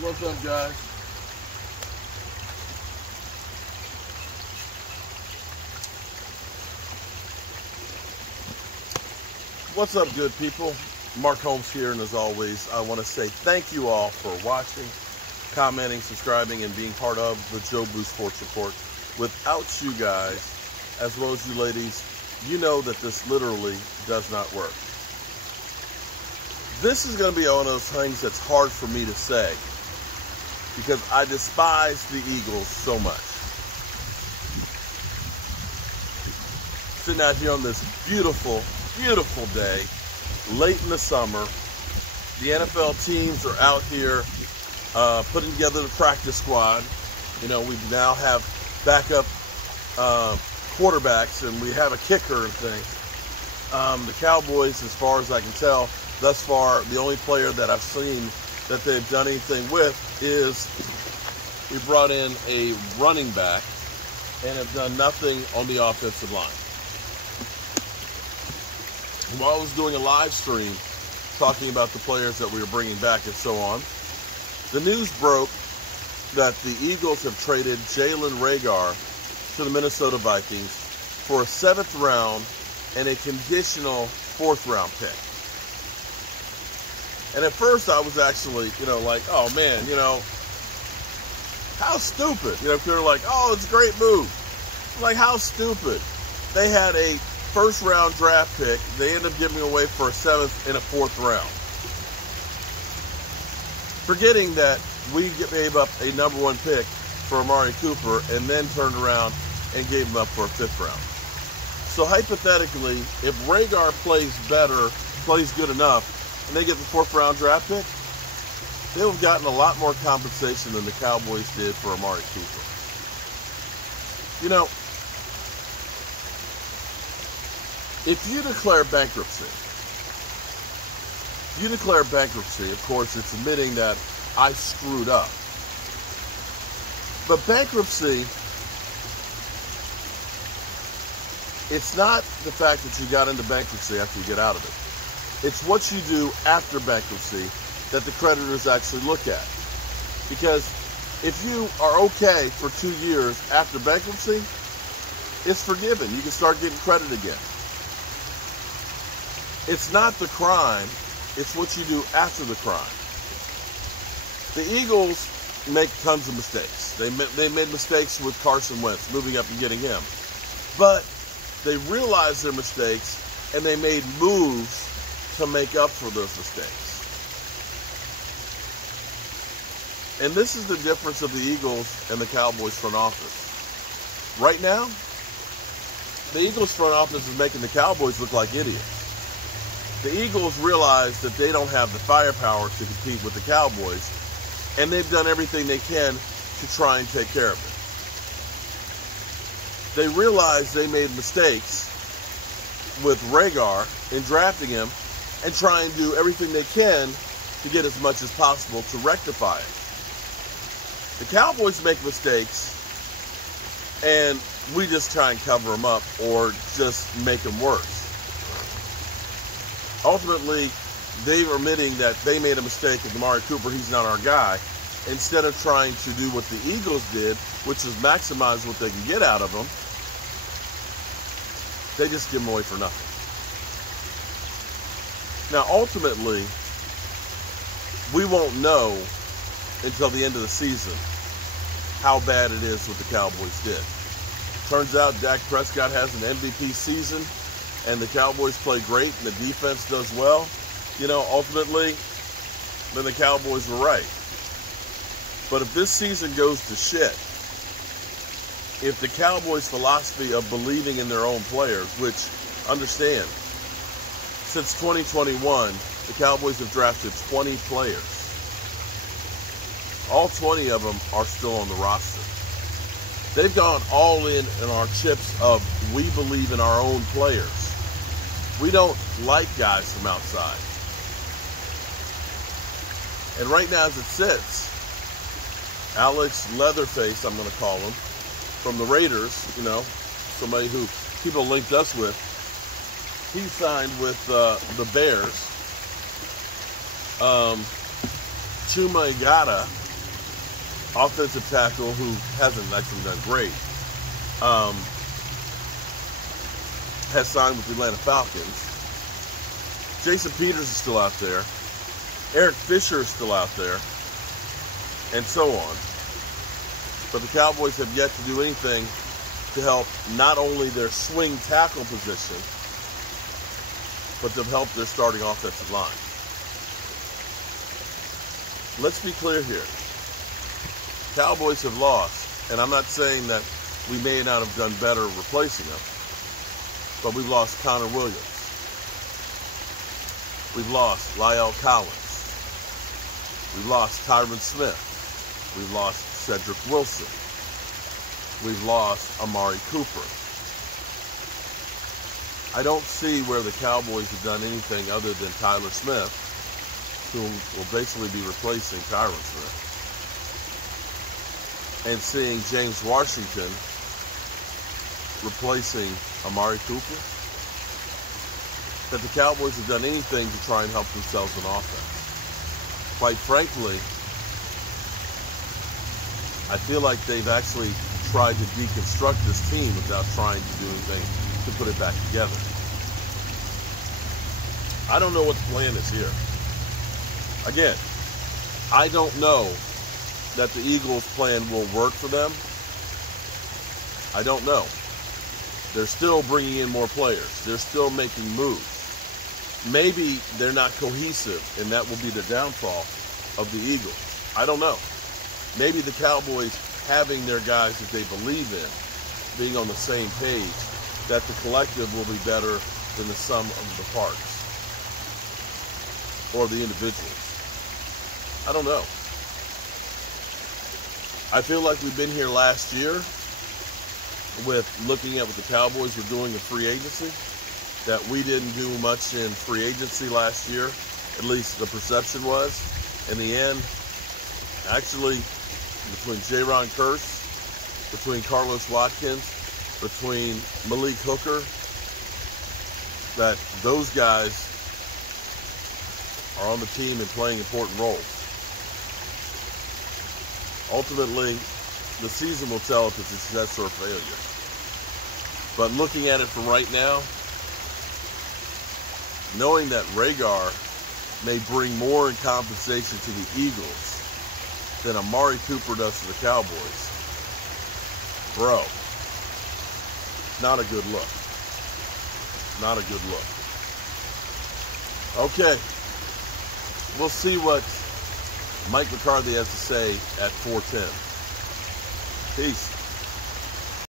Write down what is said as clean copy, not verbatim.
What's up, guys? What's up, good people? Mark Holmes here, and as always, I want to say thank you all for watching, commenting, subscribing, and being part of the Joe Blue Sports Report. Without you guys, as well as you ladies, you know that this literally does not work. This is going to be one of those things that's hard for me to say because I despise the Eagles so much. Sitting out here on this beautiful, beautiful day, late in the summer, the NFL teams are out here putting together the practice squad. You know, we now have backup quarterbacks, and we have a kicker and things. The Cowboys, as far as I can tell, thus far, the only player that I've seen that they've done anything with is we brought in a running back and have done nothing on the offensive line. While I was doing a live stream talking about the players that we were bringing back and so on, the news broke that the Eagles have traded Jalen Reagor to the Minnesota Vikings for a 7th round and a conditional 4th round pick. And at first I was actually, like, oh man, how stupid. They're like, oh, it's a great move. I'm like, how stupid. They had a 1st round draft pick. They ended up giving away for a 7th and a 4th round. Forgetting that we gave up a number 1 pick for Amari Cooper and then turned around and gave him up for a 5th round. So hypothetically, if Reagor plays good enough, and they get the 4th round draft pick, they would have gotten a lot more compensation than the Cowboys did for Amari Cooper. If you declare bankruptcy, of course, it's admitting that I screwed up. But bankruptcy, it's not the fact that you got into bankruptcy after you get out of it. It's what you do after bankruptcy that the creditors actually look at. Because if you are okay for 2 years after bankruptcy, it's forgiven. You can start getting credit again. It's not the crime, it's what you do after the crime. The Eagles make tons of mistakes. They made mistakes with Carson Wentz, moving up and getting him. But they realized their mistakes, and they made moves to make up for those mistakes. And this is the difference of the Eagles and the Cowboys front office. Right now, the Eagles front office is making the Cowboys look like idiots. The Eagles realize that they don't have the firepower to compete with the Cowboys, and they've done everything they can to try and take care of it. They realize they made mistakes with Reagor in drafting him and try and do everything they can to get as much as possible to rectify it. The Cowboys make mistakes, and we just try and cover them up or just make them worse. Ultimately, they're admitting that they made a mistake with Amari Cooper. He's not our guy. Instead of trying to do what the Eagles did, which is maximize what they can get out of him, they just give him away for nothing. Now, ultimately, we won't know until the end of the season how bad it is what the Cowboys did. Turns out Dak Prescott has an MVP season, and the Cowboys play great, and the defense does well. Ultimately, then the Cowboys were right. But if this season goes to shit, if the Cowboys' philosophy of believing in their own players, which, understand, since 2021, the Cowboys have drafted 20 players. All 20 of them are still on the roster. They've gone all in our chips of we believe in our own players. We don't like guys from outside. And right now as it sits, Alex Leatherface, I'm going to call him, from the Raiders, somebody who people linked us with, he signed with the Bears. Chuma Igata offensive tackle who hasn't actually done great, has signed with the Atlanta Falcons. Jason Peters is still out there. Eric Fisher is still out there. And so on. But the Cowboys have yet to do anything to help not only their swing tackle position, but to help their starting offensive line. Let's be clear here. Cowboys have lost, and I'm not saying that we may not have done better replacing them, but we've lost Connor Williams. We've lost La'el Collins. We've lost Tyron Smith. We've lost Cedric Wilson. We've lost Amari Cooper. I don't see where the Cowboys have done anything other than Tyler Smith, who will basically be replacing Tyron Smith, and seeing James Washington replacing Amari Cooper, that the Cowboys have done anything to try and help themselves in offense. Quite frankly, I feel like they've actually tried to deconstruct this team without trying to do anything to put it back together. I don't know what the plan is here. Again, I don't know that the Eagles' plan will work for them. I don't know. They're still bringing in more players. They're still making moves. Maybe they're not cohesive, and that will be the downfall of the Eagles. I don't know. Maybe the Cowboys, having their guys that they believe in, being on the same page, that the collective will be better than the sum of the parts or the individuals. I don't know. I feel like we've been here last year with looking at what the Cowboys were doing in free agency, that we didn't do much in free agency last year, at least the perception was. In the end, actually, between Jaron Kearse, between Carlos Watkins, between Malik Hooker, that those guys are on the team and playing important roles. Ultimately, the season will tell if it's a success or a failure. But looking at it from right now, knowing that Reagor may bring more in compensation to the Eagles than Amari Cooper does to the Cowboys, bro, not a good look. Not a good look. Okay, we'll see what Mike McCarthy has to say at 4:10. Peace.